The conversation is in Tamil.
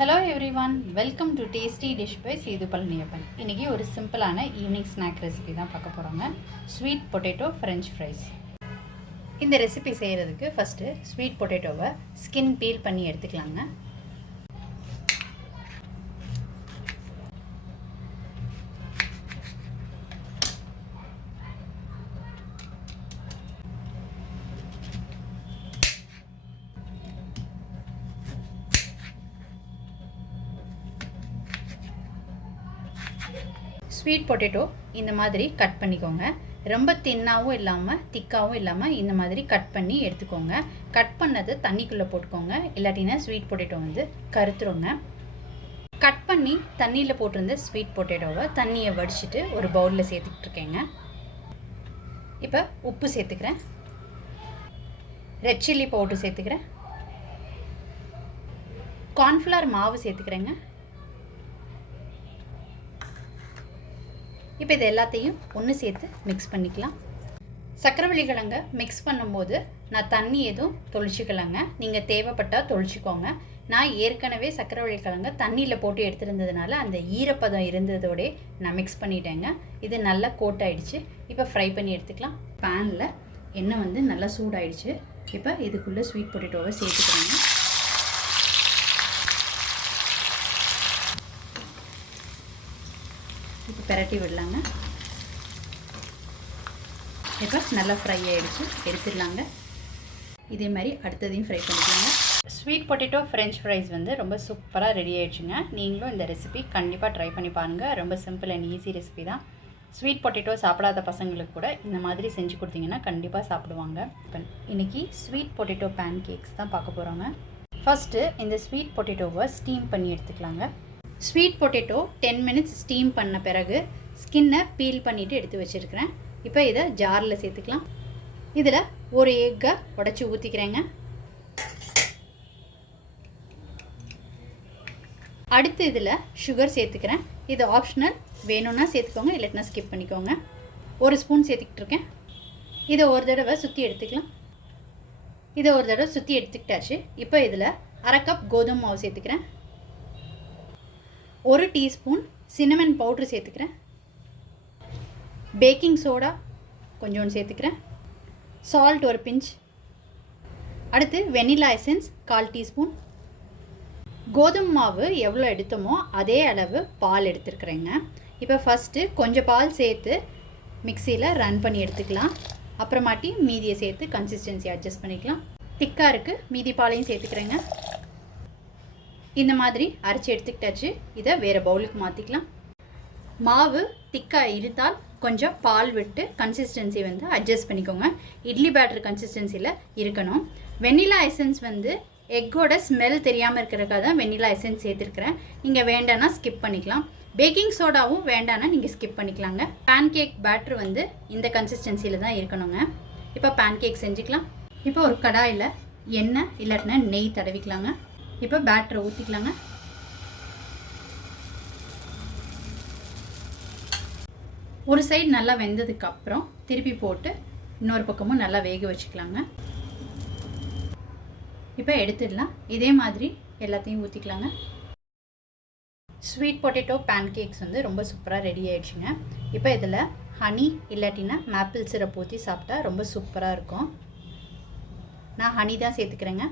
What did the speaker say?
Hello everyone, welcome to Tasty Dish by Seedu Palaniappan. இன்னைக்கு ஒரு சிம்பிளான ஈவினிங் ஸ்நாக் ரெசிபி தான் பார்க்க போறோங்க. Sweet potato French fries. இந்த ரெசிபி செய்யறதுக்கு ஃபர்ஸ்ட் ஸ்வீட் பொட்டேட்டோவை ஸ்கின் பீல் பண்ணி எடுத்துக்கலாங்க. ஸ்வீட் பொட்டேட்டோ இந்த மாதிரி கட் பண்ணிக்கோங்க. ரொம்ப தின்னாகவும் இல்லாமல் திக்காகவும் இல்லாமல் இந்த மாதிரி கட் பண்ணி எடுத்துக்கோங்க. கட் பண்ணது தண்ணிக்குள்ளே போட்டுக்கோங்க, இல்லாட்டினா ஸ்வீட் பொட்டேட்டோ வந்து கருத்துருங்க. கட் பண்ணி தண்ணியில் போட்டிருந்த ஸ்வீட் பொட்டேட்டோவை தண்ணியை வடிச்சிட்டு ஒரு பவுலில் சேர்த்துக்கிட்டு இருக்கேங்க. இப்போ உப்பு சேர்த்துக்கிறேன், ரெட் சில்லி பவுடர் சேர்த்துக்கிறேன், கார்ன்ஃப்ளவர் மாவு சேர்த்துக்கிறேங்க. இப்போ இது எல்லாத்தையும் ஒன்று சேர்த்து மிக்ஸ் பண்ணிக்கலாம். சக்கரவள்ளி கிழங்க மிக்ஸ் பண்ணும்போது நான் தண்ணி எதுவும் தொளிச்சிக்கலாங்க, நீங்கள் தேவைப்பட்டால் தொளிச்சிக்கோங்க. நான் ஏற்கனவே சக்கரவள்ளி கிழங்க தண்ணியில் போட்டு எடுத்துருந்ததுனால அந்த ஈரப்பதம் இருந்ததோடே நான் மிக்ஸ் பண்ணிட்டேங்க. இது நல்லா கோட் ஆகிடுச்சு. இப்போ ஃப்ரை பண்ணி எடுத்துக்கலாம். பேனில் எண்ணெய் வந்து நல்லா சூடாயிடுச்சு. இப்போ இதுக்குள்ளே ஸ்வீட் பொட்டேட்டோவை சேர்த்துக்கிறேங்க. இப்போ பெரட்டி விடலாங்க. இப்போ நல்லா ஃப்ரை ஆகிடுச்சு, எடுத்துடலாங்க. இதே மாதிரி அடுத்ததையும் ஃப்ரை பண்ணிக்கலாங்க. ஸ்வீட் பொட்டேட்டோ ஃப்ரெஞ்ச் ஃப்ரைஸ் வந்து ரொம்ப சூப்பராக ரெடி ஆகிடுச்சுங்க. நீங்களும் இந்த ரெசிபி கண்டிப்பாக ட்ரை பண்ணி பாருங்கள். ரொம்ப சிம்பிள் அண்ட் ஈஸி ரெசிபி தான். ஸ்வீட் பொட்டேட்டோ சாப்பிடாத பசங்களுக்கு கூட இந்த மாதிரி செஞ்சு கொடுத்தீங்கன்னா கண்டிப்பாக சாப்பிடுவாங்க. இப்போ இன்றைக்கி ஸ்வீட் பொட்டேட்டோ பேன் கேக்ஸ் தான் பார்க்க போகிறோங்க. ஃபஸ்ட்டு இந்த ஸ்வீட் பொட்டேட்டோவை ஸ்டீம் பண்ணி எடுத்துக்கலாங்க. ஸ்வீட் பொட்டேட்டோ 10 மினிட்ஸ் ஸ்டீம் பண்ண பிறகு ஸ்கின்னை பீல் பண்ணிவிட்டு எடுத்து வச்சுருக்கிறேன். இப்போ இதை ஜாரில் சேர்த்துக்கலாம். இதில் ஒரு எக்கை உடச்சி ஊற்றிக்கிறேங்க. அடுத்து இதில் சுகர் சேர்த்துக்கிறேன். இது ஆப்ஷனல், வேணும்னா சேர்த்துக்கோங்க, இல்லைன்னா ஸ்கிப் பண்ணிக்கோங்க. ஒரு ஸ்பூன் சேர்த்துக்கிட்டு இருக்கேன். இதை ஒரு தடவை சுற்றி எடுத்துக்கலாம். இதை ஒரு தடவை சுற்றி எடுத்துக்கிட்டாச்சு. இப்போ இதில் அரை கப் கோதுமை மாவு சேர்த்துக்கிறேன். 1 டீஸ்பூன் சின்னமன் பவுட்ரு சேர்த்துக்கிறேன். பேக்கிங் சோடா கொஞ்சோண்டு சேர்த்துக்கிறேன். சால்ட் ஒரு பிஞ்ச். அடுத்து வெனிலா எசன்ஸ் 1/4 டீஸ்பூன். கோதுமை மாவு எவ்வளோ எடுத்தோமோ அதே அளவு பால் எடுத்துருக்குறேங்க. இப்போ ஃபஸ்ட்டு கொஞ்சம் பால் சேர்த்து மிக்சியில் ரன் பண்ணி எடுத்துக்கலாம். அப்புறமாட்டி மீதியை சேர்த்து கன்சிஸ்டன்சி அட்ஜஸ்ட் பண்ணிக்கலாம். திக்காக இருக்குது, மீதி பாலையும் சேர்த்துக்கிறேங்க. இந்த மாதிரி அரைச்சி எடுத்துக்கிட்டாச்சு. இதை வேறு பவுலுக்கு மாற்றிக்கலாம். மாவு திக்காக இருந்தால் கொஞ்சம் பால் விட்டு கன்சிஸ்டன்சி வந்து அட்ஜஸ்ட் பண்ணிக்கோங்க. இட்லி பேட்டர் கன்சிஸ்டன்சியில் இருக்கணும். வெண்ணிலா எசன்ஸ் வந்து எக்கோட ஸ்மெல் தெரியாமல் இருக்கிறதுக்காக தான் வெண்ணிலா எசன்ஸ் சேர்த்துருக்குறேன். நீங்கள் வேண்டானா ஸ்கிப் பண்ணிக்கலாம். பேக்கிங் சோடாவும் வேண்டானா நீங்கள் ஸ்கிப் பண்ணிக்கலாங்க. பேன் கேக் பேட்டர் வந்து இந்த கன்சிஸ்டன்சியில் தான் இருக்கணுங்க. இப்போ பேன் கேக் செஞ்சுக்கலாம். இப்போ ஒரு கடாயில் எண்ணெய் இல்லாட்டினா நெய் தடவிக்கலாங்க. இப்போ பேட்டரை ஊற்றிக்கலாங்க. ஒரு சைடு நல்லா வெந்ததுக்கப்புறம் திருப்பி போட்டு இன்னொரு பக்கமும் நல்லா வேக வச்சுக்கலாங்க. இப்போ எடுத்துடலாம். இதே மாதிரி எல்லாத்தையும் ஊற்றிக்கலாங்க. ஸ்வீட் பொட்டேட்டோ பேன் கேக்ஸ் வந்து ரொம்ப சூப்பராக ரெடி ஆகிடுச்சுங்க. இப்போ இதில் ஹனி இல்லாட்டினா மேப்பிள் சிரப் ஊற்றி சாப்பிட்டா ரொம்ப சூப்பராக இருக்கும். நான் ஹனி தான் சேர்த்துக்கிறேங்க.